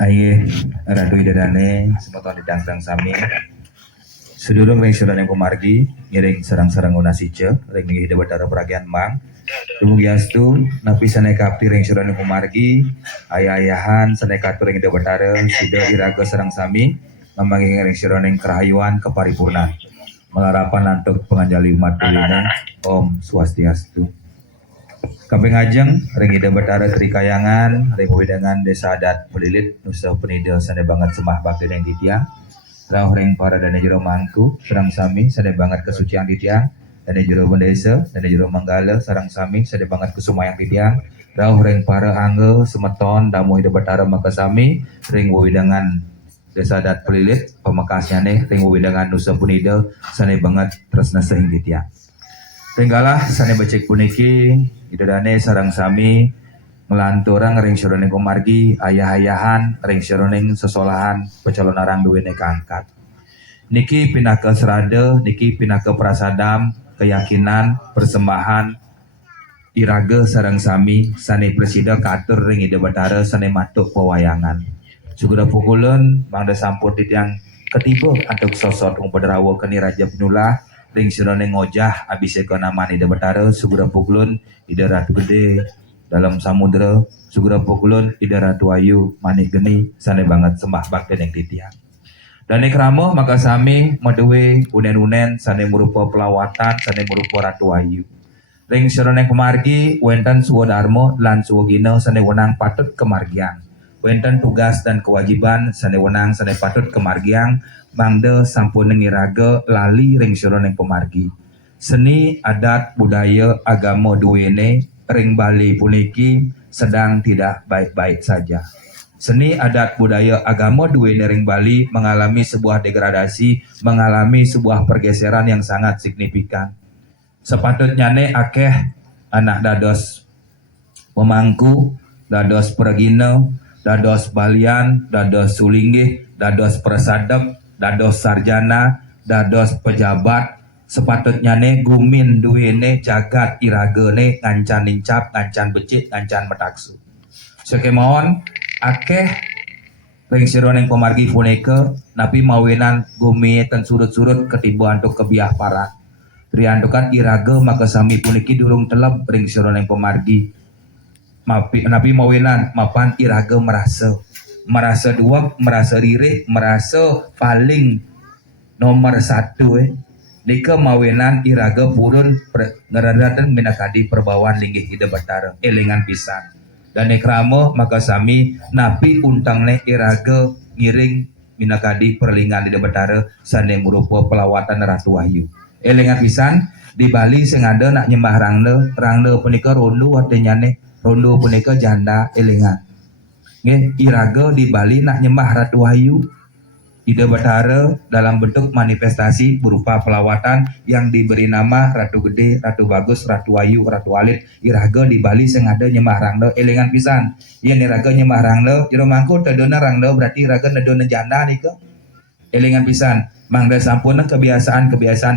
Aye, ratu idadane, semoton didangdang sami. Sedulur ring surane kumargi, ngiring sarang-sarang unasice, ring hidup batara peragian mang. Dumugi astu, napi sanai kapti ring surane kumargi, ayah-ayahan sanai katu ring hidup batara, sida iraga sarang sami, namangi ring surane kerahayuan keparipurna. Melarapan antuk penganjali umat dulune, Om Swastiastu. Kaping ajeng ring ida batara trikayangan ring widangan desa adat pelilit nusa penida sane banget semah bakti yang ditiang rauh ring para dana jero mangku sarang sami sane banget kesucian ditiang dana jero bendesa dana jero manggala sarang sami sane banget kesumayang ditiang rauh ring para angge semeton damu ida batara maka sami ring widangan desa adat pelilit pemekasnya nih ring widangan nusa penida sane banget tresna sehing ditiang. Tinggalah sane becek puniki idadane sarang sami ngelanturang ring syuroning kumargi ayah-ayahan ring syuroning sesolahan pecalon arang duwene kangkat. Niki pinaka serade, niki pinaka prasadam, keyakinan, persembahan iraga sarang sami sane presida katur ring ida batara sane matuk pewayangan. Sugera pukulen mangda sampun titiang ketiba antuk sosot umpederawa keni raja penulah ring sirone ngojah abiseka naman ida batara sugera pukulun ida ratu gede dalam samudra sugera pukulun ida ratu ayu manik geni sane banget sembah bakti yang titiang. Dan ikramo maka sami madewe unen-unen sane merupa pelawatan sane merupa ratu ayu. Ring sirone kemargi wenten suwo darmo lan suwo gina sane wenang patut kemargian. Wenten tugas dan kewajiban sane wenang sane patut kemargian mangde sampun ngiraga lali ring sirone pemargi. Seni adat budaya agama duwene ring Bali puniki sedang tidak baik-baik saja. Seni adat budaya agama duwene ring Bali mengalami sebuah degradasi, mengalami sebuah pergeseran yang sangat signifikan. Sepatutnya ne akeh anak dados pemangku, dados pergina, dados balian, dados sulinggih, dados prasadep, dados sarjana, dados pejabat. Sepatutnya ne gumin duwene jagat iragane ngancan nincap, ngancan becik, ngancan metaksu. Sekemawon akeh ring sironeng pemargi puneka napi mawinan gumi ten surut-surut ketiba antuk kebiah parah. Triandukan iraga maka sami puniki durung telep ring sironeng pemargi. Napi mawinan mapan iraga merasa dua, merasa ririh, merasa paling nomor satu Dika mawinan iraga purun ngeradatan minakadi perbawaan linggih ida batara elengan pisan. Dan nekramo maka sami napi untang ne iraga ngiring minakadi perlingan ida batara sane merupa pelawatan Ratu Wahyu. Elengan pisan di Bali sing ada nak nyembah rangde punika rondo artinya ne rondo punika janda elengan. Nggih iraga di Bali nak nyembah Ratu Wahyu ida batara dalam bentuk manifestasi berupa pelawatan yang diberi nama Ratu Gede, Ratu Bagus, Ratu Ayu, Ratu Alit. Iraga di Bali sing ada nyembah rangda elengan pisan. Yen iraga nyembah rangda jero mangko tadona rangda berarti iraga nedona janda nika. Elengan pisan. Mangda sampun kebiasaan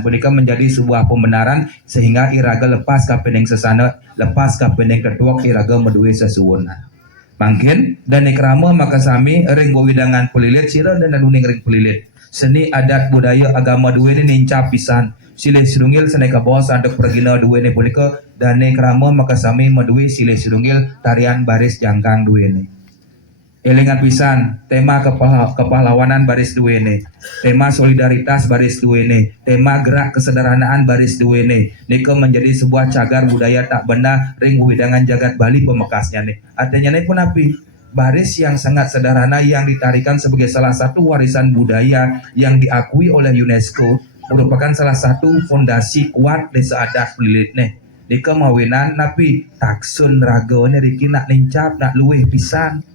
punika menjadi sebuah pembenaran sehingga iraga lepas ka peneng sesana, lepas ka peneng ketuak iraga meduwe sesuwuna. Mangkin dan ikrama maka sami ring widangan pelilit sira dan anuning ring pelilit. Seni adat budaya agama duwene nincap pisan. Silih sirungil saneka bos anduk pergina duwene punika dan ikrama maka sami meduwe silih sirungil tarian baris jangkang duwene. Elingan pisan tema kepahlawanan baris duwene, tema solidaritas baris duwene, tema gerak kesederhanaan baris duwene. Nika menjadi sebuah cagar budaya tak benda ring widangan jagat Bali pemekasnya nih. Artinya nih pun api baris yang sangat sederhana yang ditarikan sebagai salah satu warisan budaya yang diakui oleh UNESCO merupakan salah satu fondasi kuat desa adat pelilit nih. Nika mawinan napi taksun ragone riki nak lincap nak luweh pisan.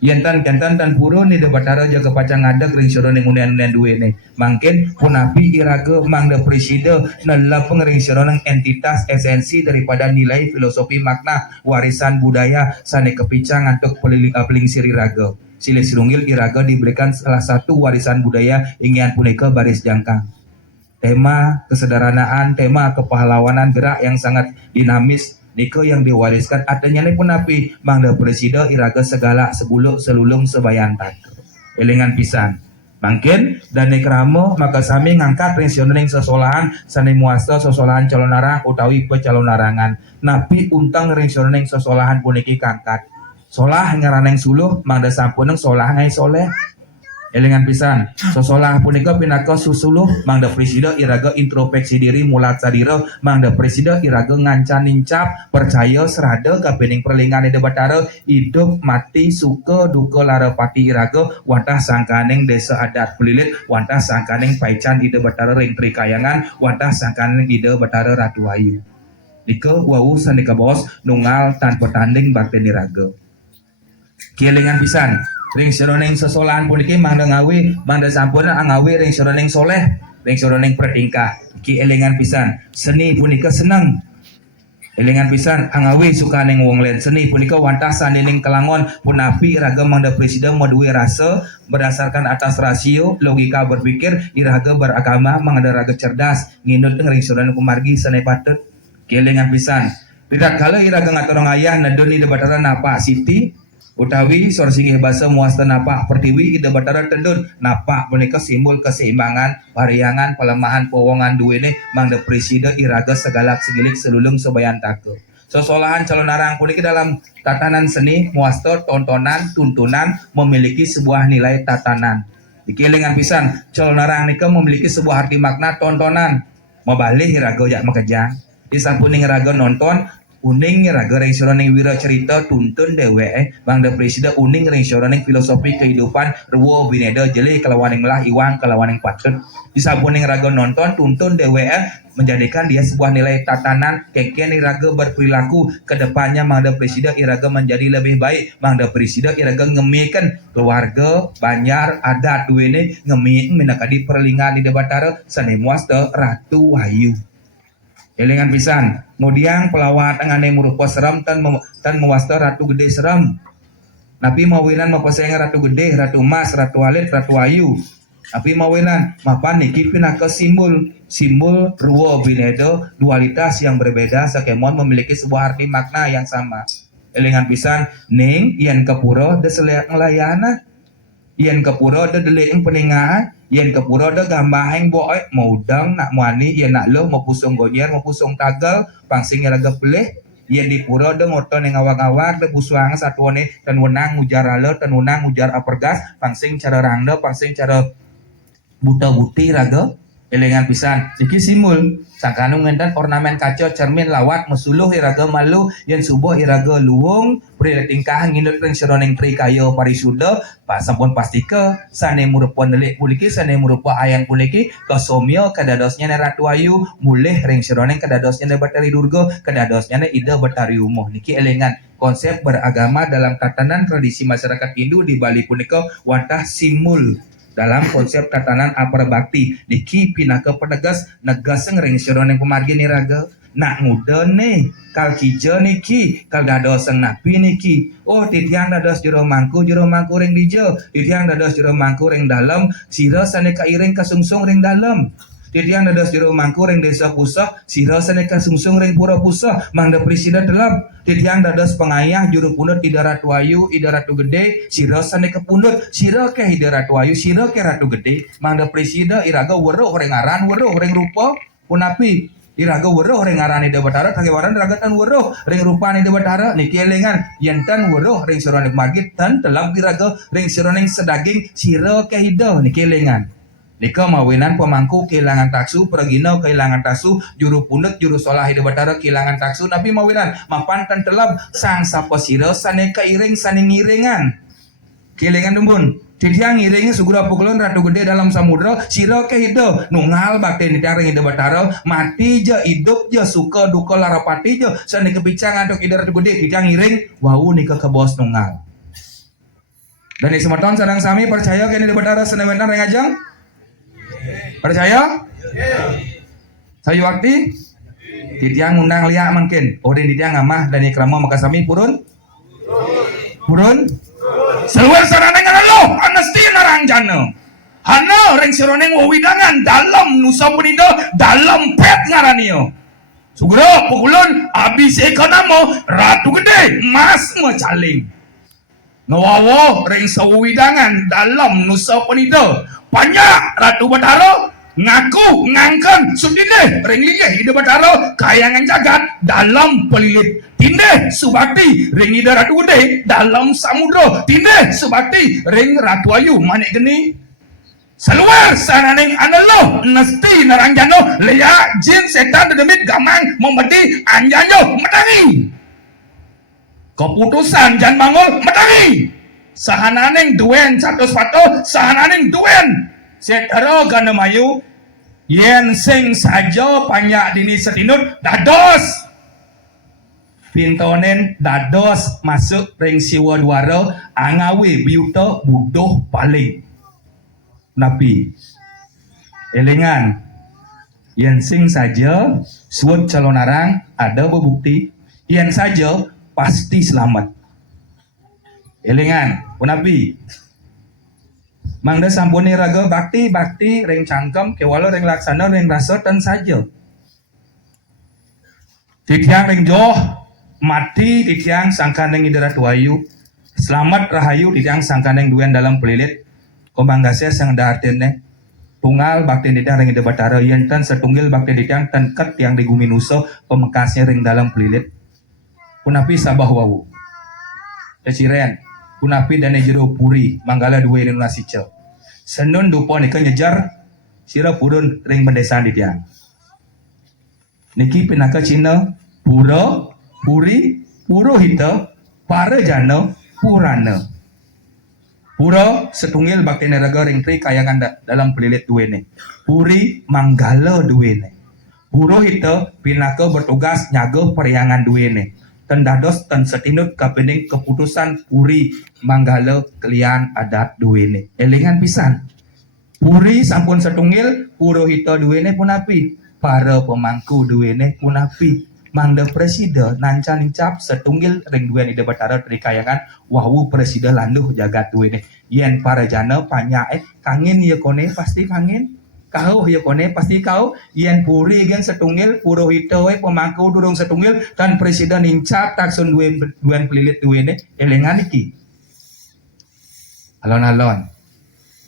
Yentan kentan dan purun ni de batara jaga pacang adag ring sirone ngunen duwene. Mangkin punapi iraga mangda presida nelapeng ring sirone entitas esensi daripada nilai filosofi makna warisan budaya sane kepicang untuk peling siri raga. Silih sirunggil iraga diberikan salah satu warisan budaya ingin punika baris jangkang. Tema kesederhanaan, tema kepahlawanan gerak yang sangat dinamis niko yang diwariskan artinya nih pun api mangda presiden iraga segala sebuluk selulung sebayan tak elingan pisan mungkin dan kramo maka sami ngangkat pensiuning sesolahan sani muasta sesolahan calon narang utawi pecalon larangan napi untang pensiuning sesolahan puniki kangkat solah ngaraneng suluh mangda sampuneng solah ngai soleh elingan pisan sosolah punika pinaka susuluh mangda presiden iraga introspeksi diri mulat sadira mangda presiden iraga ngancan nincap percaya serada kabening perlingan ide batara hidup mati suka duka lara pati iraga wantah sangkaneng desa adat pelilit wantah sangkaneng paican ide batara ring trikayangan wantah sangkaneng ide batara ratu ayu dika wau sanika bos nunggal tanpa tanding bakten iraga kielingan pisan ring seroneng sesolahan puniki mangda ngawi mangda sampurna angawi ring seroneng soleh ring seroneng pertingkah ki elingan pisan seni punika seneng elingan pisan angawi suka neng wong lain seni punika wantah sanening kelangon punapi iraga mangda presiden modui rasa berdasarkan atas rasio logika berpikir iraga beragama mangda raga cerdas nginut ring seroneng kumargi sanai patut ki elingan pisan tidak kala iraga ngaturong ayah nadoni debatara napa siti utawi sor singih basa muasta napak pertiwi ide batara tendun napak menika simbol keseimbangan pariangan pelemahan powongan duwene mangda presiden iraga segalak segilik selulung sebayan take sosolahan calon narang puniki dalam tatanan seni muasta tontonan tuntunan memiliki sebuah nilai tatanan dikelingan pisan calon narang nika memiliki sebuah arti makna tontonan mabalih iraga yak makejang disampuning iraga nonton uning raga ring seroneng wira cerita tuntun dewe mangda presiden uning ring seroneng filosofi kehidupan ruwo bineda jeli kelawaning lah iwang kelawaning patut disabuning raga nonton tuntun dewe menjadikan dia sebuah nilai tatanan keken iraga berperilaku kedepannya mangda presiden iraga menjadi lebih baik mangda presiden iraga ngemikan keluarga banyar adat duwene ngemiin minakadi perlingan di debatara sane muasta ratu ayu elingan pisan kemudian pelawat ngane murupa seram tan mewasta ratu gede seram napi mawilan mapasayang ratu gede ratu mas ratu alit ratu ayu napi mawilan mapan niki pinaka simbol ruwo binedo dualitas yang berbeda sakemon memiliki sebuah arti makna yang sama elingan pisan ning yen kepuro deseleak nglayana yen kepuro de deleeng peningaan yen kepuro de gambaheng boy maudang nak muani yen nak lo mau pusung gonyer mau pusung tagal pangsing iraga peleh yen di puro de ngoton yang awak-awak de busuang satuane tan wenang ujar ale tan wenang ujar apergas pangsing cara rangda pangsing cara buta buti raga elengan pisan iki simbol sangkanu ngendan ornamen kaca cermin lawat mesuluh iraga malu yen subuh iraga luwung pri tingkah nginut ring seroneng tri kayo parisuda pak sampun pastika sane murupa delik puliki sane murupa ayang puliki kasomya kadadosnya ne ratu ayu mulih ring seroneng kadadosnya ne batari durga kadadosnya ne ida batari umuh niki elengan konsep beragama dalam tatanan tradisi masyarakat Hindu di Bali punika wantah simbol dalam konsep tatanan apar bakti niki pinaka penegas negaseng ring seroneng pemargi niraga nak ngudene kal kija niki kal dadoseng napi niki oh titiang dados jero mangku ring dijo titiang dados jero mangku ring dalem sira sane kairing kasungsung ring dalem titiang dados jero mangku ring desa pusah sira sane kasungsung ring pura pusah mangda presiden delap titiang dados pengayah juru pundut ida ratu ayu ida ratu gede sira sane kepundut sira ke ida ratu ayu sira ke ratu gede mangda presiden iraga weruh ring aran weruh ring rupa punapi iraga weruh ring aran ida batara kagewaran raga tan weruh ring rupa ida batara niki elengan yen tan weruh ring seroneng margit tan telap iraga ring seroneng sedaging sira ke ida niki elengan nika mawinan pemangku kehilangan taksu pergina kehilangan taksu juru pundut juru solah hidup batara kehilangan taksu nabi mawinan mapan tan telap sang sapa sira sane kairing sane ngiringan kehilangan dumbun titiang ngiringi sugura pukulun ratu gede dalam samudra sira ke hidup nungal bakti nitiang ring hidup batara mati je hidup je suka duka larapati je sane kebicang antuk ida ratu gede titiang ngiring wau nika ke bos nungal dan di semeton sadang sami percaya kene hidup batara senewentan ring ajang percaya? Sayu wakti? Titiang undang liak mungkin. Odin titiang ngamah dan ikrama maka sami purun? Purun? Seluar saraneng lo, anesti narang jana. Hana ring seroneng wawidangan dalam nusa punido dalam pet ngaranio. Sugro pukulun abis ekonamo ratu gede mas mecaling. Ngawawo ring sawidangan dalam nusa penida. Banyak ratu Batara ngaku ngangkan sudine ring linggih ida Batara kayangan jagat dalam pelilit. Tindeh subakti ring ida ratu gede dalam samudra. Tindeh subakti ring ratu ayu manik geni. Seluar sananing anelo nesti narangjano leya jin setan dedemit gamang membedi anjanjo metangi. Keputusan jan mangul metangi. Sahananing duen satu sepatu sahananing duen setara gana mayu yen sing saja panyak dini setinut dados pintonen dados masuk ring siwa dwara angawe biyuta budoh paling napi elingan yen sing saja suwut calon arang ada bukti yen saja pasti selamat elingan punapi mangda sampuni raga bakti ring cangkem kewala ring laksana ring rasa dan saja titiang ring joh mati titiang sangkaneng idara tuayu selamat rahayu titiang sangkaneng duen dalam pelilit komanggasya sang da artine tunggal bakti ditiang ring ida Batara yentan setunggal bakti ditiang tan ket yang di guminuso pemekasnya ring dalam pelilit punapi sabah wawu teciren punapi dan jero puri manggala dua ini nasica senun dupo nika nyejar sira purun ring pendesaan ditiang niki pinaka Cina pura puri purohita para jana purana pura setunggal bakti neraga ring tri kayangan dalam pelilit duene puri manggala duene purohita pinaka bertugas nyaga periangan duene tendados ten setinut kapening keputusan puri manggala kelian adat duene elingan pisan puri sampun setungil purohita duene punapi para pemangku duene punapi mangda presida nancan nicap setungil ring duene ida Batara trikayangan wawu presida landuh jagat duene yen para jana panyak kangen ya kone pasti kangen kau ya kone pasti kau yen puri gen setungil purohita pemangku durung setungil kan presiden incap taksun duen pelilit duene elengan iki alon-alon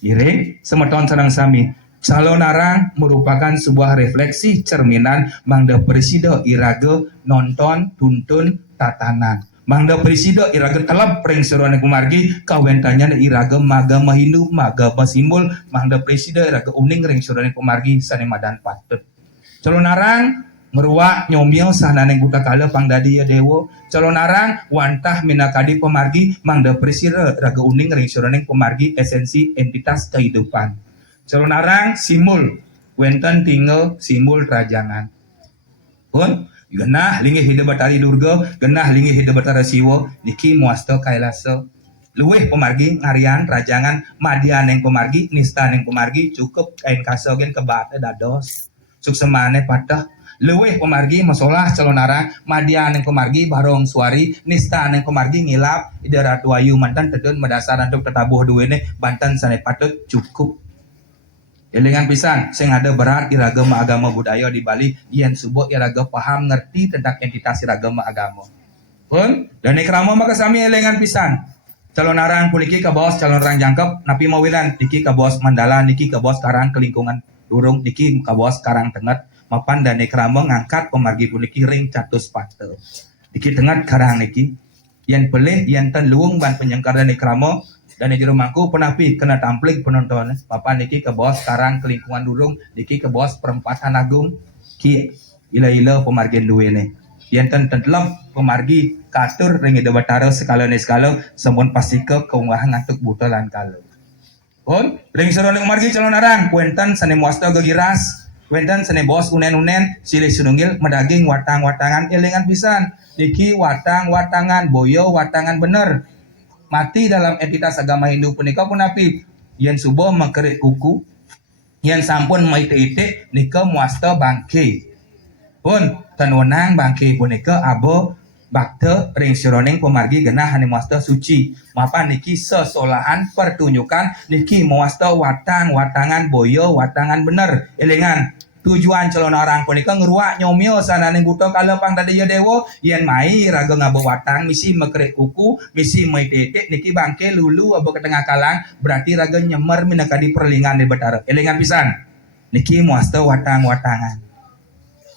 iring semeton sareng sami calon arang merupakan sebuah refleksi cerminan mangda presida iraga nonton tuntun tatanan mangda presida iraga telap pring seruan kumargi kawentanya iraga maga mahindu maga basimbol mangda presida iraga uning ring seruan kumargi sane madan patut calon arang meruak nyomyo sahnaneng buta kala pangdadi ya dewo calon arang wantah minakadi pemargi mangda presida iraga uning ring seruan kumargi esensi entitas kehidupan calon arang simul wenten tinggal simul rajangan pun genah linggih hida Batari Durga genah linggih hida Batara Siwa niki muasta kailasa luweh pemargi ngarian rajangan madian yang pemargi nista yang pemargi cukup kain kasogen kebat dados suksemane patah luweh pemargi masalah calon arang madian yang pemargi barong suari nista yang pemargi ngilap ida Ratu Ayu mantan tedun medasar untuk tetabuh duene bantan sane patut cukup elingan pisan sing ada berat iragama agama budaya di Bali yen subuh iraga paham ngerti tentang entitas iragama agama pun dan ikrama maka sami elingan pisan calon arang puniki ka bos calon arang jangkep napi mawilan niki ka bos Mandala niki ka bos karang kelingkungan durung niki ka bos karang tenget mapan dan ikrama ngangkat pemargi puniki ring catus pate niki tenget karang niki yen pelih yen ten luung ban penyengkar dan ikrama dan jero mangku penapi kena tamplik penonton papa niki ke bos karang kelingkungan durung niki ke bos perempatan agung ki ila-ila pemargian duene yen ten tentlem pemargi katur ring ida Batara skala sampun pasti ke keunggahan ngantuk buta lan kala pun ring seroning pemargi calon arang kuentan sane muasta gegiras kuentan sane bos unen-unen silih sununggil medaging watang-watangan elingan pisan niki watang-watangan boyo watangan bener mati dalam entitas agama Hindu punika punapi yen subuh makerik kuku yen sampun maite-ite nika muasta bangke pun tenwenang bangke punika abo bakte ring sironing pemargi genah hane muasta suci mapan niki sesolahan pertunjukan niki muasta watangan boyo watangan bener elingan tujuan calon orang punika ngeruak nyomyo sananing kutha kalepang tadi ya dewa yen mai raga ngabo watang misi mekrek kuku misi mai tetek niki bangke lulu abo ketengah kalang berarti raga nyemer minakadi perlingan di betara elingan pisan niki muasta watang-watangan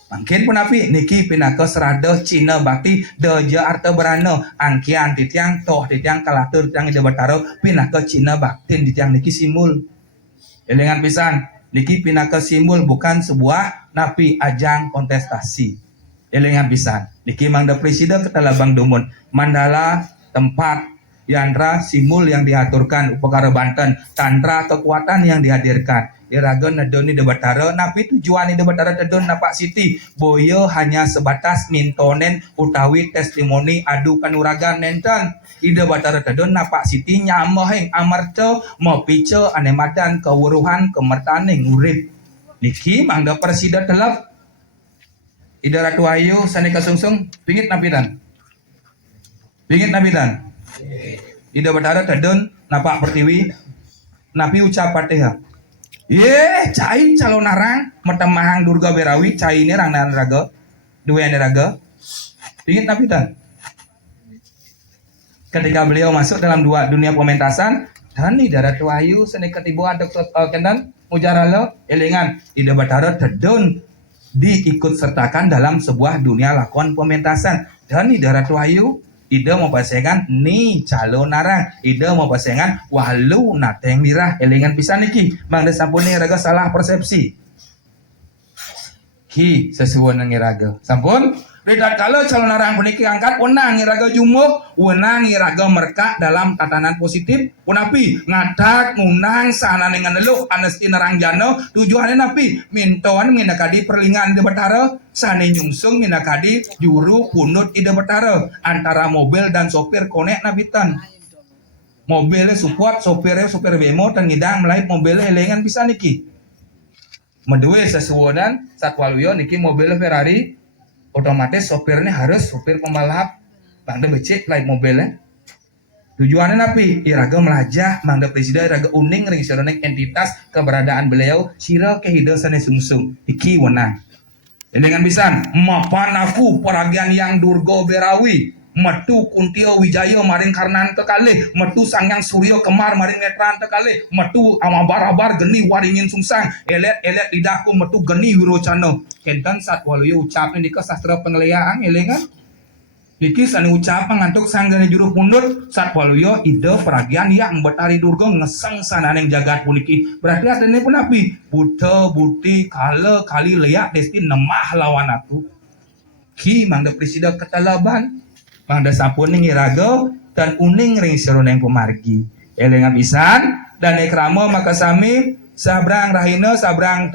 mungkin pun api niki pinaka serada Cina bakti deja arta berana angkian titiang toh titiang kalatur titiang ide betara pinaka Cina bakti titiang niki simul elingan pisan niki pinaka simbol bukan sebuah napi ajang kontestasi. Elingan pisan. Niki mangda presiden ketalabang dumun. Mandala tempat yandra simbol yang diaturkan upakara Banten. Tandra kekuatan yang dihadirkan. Iragon nedoni debatara napi tujuan ide betara tedon napak siti. Boyo hanya sebatas mintonen utawi testimoni adu kanuragan nenten. Ide batara tedon napak siti nyamaheng amarta mapice anemadan kewuruhan kemertaning urip niki mangda presida telap ide Ratu Ayu sani kasungsung pingit napidan ide batara tedon napak pertiwi napi ucap Fatihah cai calon narang metemahang Durga Berawi cai ini rang raga dua raga pingit napidan ketika beliau masuk dalam dunia pementasan dan di darat Wahyu seni ketibu aduk kendan mujaralo elingan ide batara tedon diikut sertakan dalam sebuah dunia lakon pementasan dan di darat Wahyu ide mau pasengan nih calon narang ide mau pasengan walu nateng dirah elingan pisan niki mangda sampun raga salah persepsi ki sesuai nang raga sampun Ridat kalau calon narang puniki angkat wenang iraga jumuk wenang iraga merkak dalam tatanan positif punapi ngadak ngunang sana dengan eluk anesti narang jano tujuannya napi mintoan minakadi perlingan ide betara sane nyungsung minakadi juru punut ide betara antara mobil dan sopir konek nabitan mobilnya support sopirnya sopir bemo dan ngidang melayu mobilnya elengan bisa niki medue sesuonan satwaluyo niki mobilnya Ferrari otomatis sopirnya harus sopir pembalap bangda becik lain mobilnya tujuannya napi iraga melajah mangda presiden iraga uning ring seroneng entitas keberadaan beliau sira kehida sane sungsung iki wenang dengan pisan mapan aku peragian yang Durga Berawi metu Kuntio Wijaya maring Karnan tekale metu Sangyang Suryo Kemar maring Netran tekale metu Amabarabar geni waringin sungsang elet lidahku metu geni wirocana kenten satwaluyo ucapnya di sastra pengleyaan elengan niki sani ucapan ngantuk sanggane juru pundur satwaluyo ide peragian yang betari Durga ngeseng sananeng jagat puniki berarti artinya pun api buta buti kali leyak desti nemah lawan aku ki mangda presida ketalaban mangda sampun ngiraga dan uning ring seroneng pemargi elengan pisan dan ekramo maka sami sabrang rahina sabrang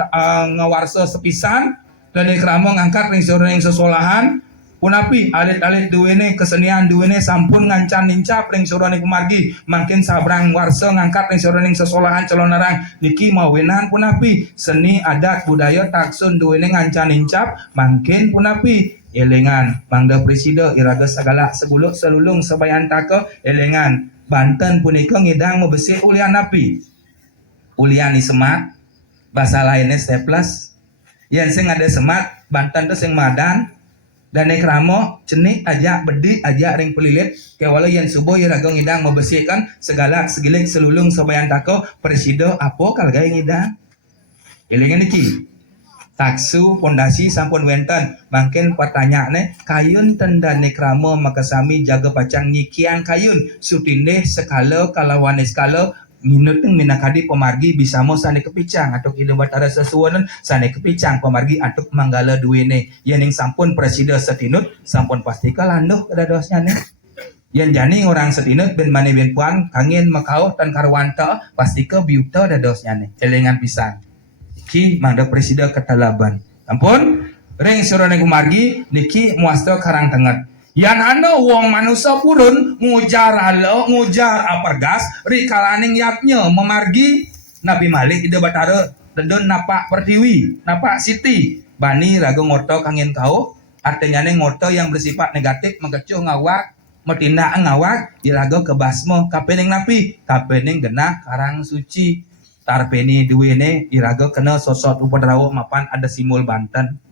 ngawarsa sepisan dan ekramo ngangkat ring seroneng sesolahan punapi alit-alit duwene kesenian duwene sampun ngancan nincap ring seroneng pemargi makin sabrang warsa ngangkat ring seroneng sesolahan calon narang niki mawenan punapi seni adat budaya taksun duwene ngancan nincap makin punapi elengan mangda presida iraga segala seguluk selulung sebayan taka elengan Banten punika ngidang membesi ulian napi ulian di semat bahasa lainnya staples yang sing ada semat Banten itu sing madan dan ekramo cenik aja bedi aja ring pelilit kewala yang subuh iraga ngidang membesikan segala segiling selulung sebayan taka presida apa kalgaya ngidang elengan niki taksu pondasi sampun wenten makin pertanyaane kayun tendane krama makasami jaga pacang nyikiang kayun sutinde sekala kalawane skala minuteng minakadi pemargi bisa mo sane kepicang atuk ide batara sesuonen sane kepicang pemargi atuk manggala duwene yening sampun presida setinut sampun pasti kalanduh kedadosnya ne yen jani orang setinut ben mane ben puan kangin makau tan karwanta pasti ke biuta dadosnya ne elengan pisan ki mangda presida ketalaban ampun ring seroneng kumargi niki muasta karang tenget yan anda wong manusia purun ngujar apargas rikalaning yatnya memargi Nabi Malik ide batara dedon napak pertiwi napak siti bani raga ngorto kangin kau artinya ngorto yang bersifat negatif mengecuh ngawak metindak ngawak iraga kebasmo kapening napi kapening genah karang suci tarpeni duwene iraga kena sosot upadrawa mapan ada simul Banten.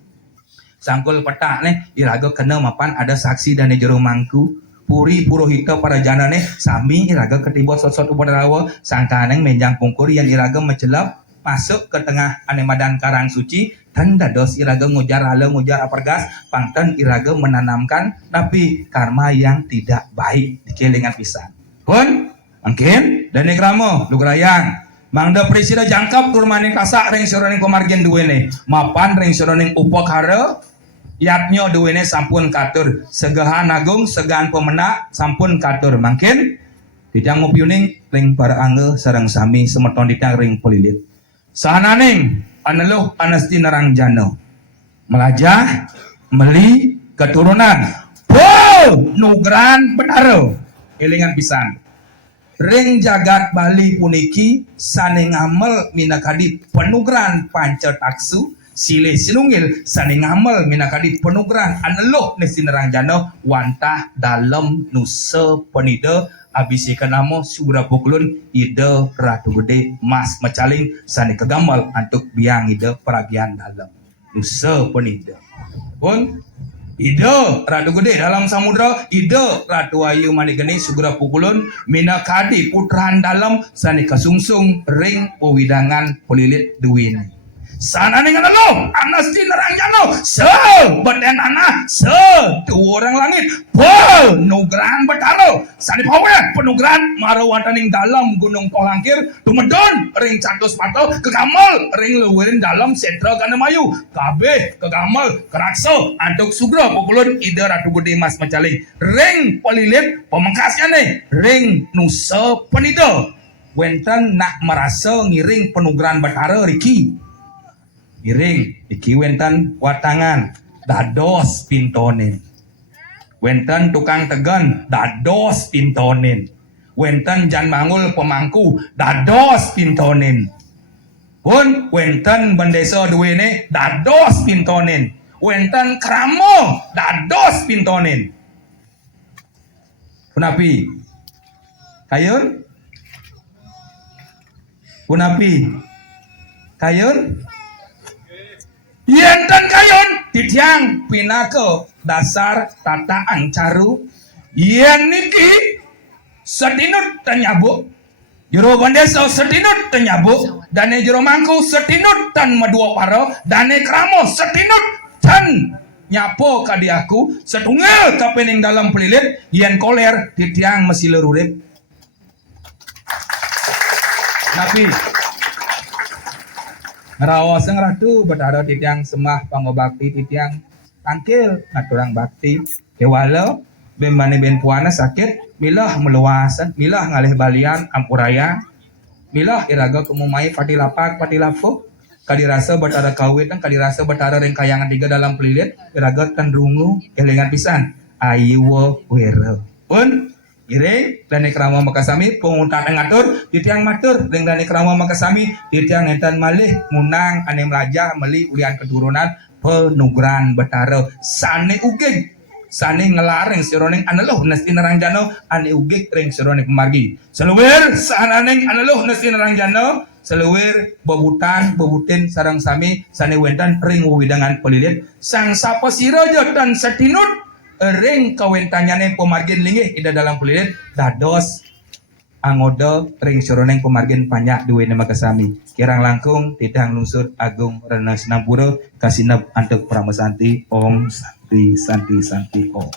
Sangkul petak nih iraga kena mapan ada saksi dan jero mangku. Puri purohita para jana nih sami iraga ketiba sosot upadrawa sangkaneng menjang pungkur yang iraga mencelap masuk ke tengah anemadan karang suci dan dados iraga ngujar hala ngujar apargas pangten iraga menanamkan napi karma yang tidak baik di kelingan pisan. Pun mungkin dan kramo lugrayang mangda presida jangkap turmaning kasak ring soroning komargen duwene mapan ring soroning upakara yatnyo duwene sampun katur segahan agung segahan pemenak sampun katur mungkin tidang ngopyuning ring para angge sareng sami semeton ditang ring polilit sahananing aneluh anasti narang jano melajah meli keturunan nugran betaro elingan pisan ring jagat Bali puniki saning ngamel minakadi penugran panca taksu silih silungil saning ngamel minakadi penugran aneluh nesinerang jano wantah dalem nusa penida abisikan namo sura pukulun ide ratu gede mas mecaling sani kegamal antuk biang ide peragian dalam nusa penida pun ide ratu gede dalam samudra ide ratu ayu manigeni sugera pukulun minakadi putran dalam sani kasungsung ring pewidangan polilit duwini sana ning lo anasti nerang jano se beden ana se dua orang langit penugran betaro sani pawen penugran marawantaning dalam gunung Tolangkir tumedon ring cantos pato kegamal ring leuweun dalam sentra Ganemayu kabeh kegamal kerakso antuk sugro pukulun ide ratu gede mas mecaling ring pelilit pemengkasnya nih ring nusa penida wenten nak merasa ngiring penugran betaro riki iring iki wenten watangan dados pintonin wenten tukang tegan dados pintonin wenten jan mangul pemangku dados pintonin pun wenten bendesa duwene dados pintonin wenten kramo dados pintonin punapi kayun Yenten kayon titiang pinake dasar tata angcaru yen niki setinut tenyabuk jero bandesa setinut tenyabuk dane jero mangku setinut tan medua paro dane kramo setinut tan nyapo kadiaku setunggal kapening dalam pelilit yen koler titiang mesi lerurip tapi Rawas ratu betara titiang semah pangobakti titiang tangkil naturang bakti kewalo bembane ben puana sakit milah meluasan milah ngalih balian ampuraya milah iraga kemumai patilapak patilapo kadirasa betara kawit dan kadirasa betara ring kayangan tiga dalam pelilit iraga tandrungu elengan pisan ayiwo wero pun Ire dan krama makasami penguntan ngatur titiang matur ring dan krama makasami titiang enten malih munang ane melajah meli ulian keturunan penugran betara sane ugig sane ngelaring sironing aneluh nesti nerang jano ane ugig ring sironing pemargi seluwer sananing aneluh nesti nerang jano seluwer bebutin sarang sami sane wendan ring widangan pelilit sang sapa siraja dan setinut ring kawentanyane pemargin linggih ida dalam pelilit dados angoda ring suroneng pemargin panyak duwene makasami kirang langkung titang lungsur agung rena senapura kasinep antuk pramesanti om santi santi santi om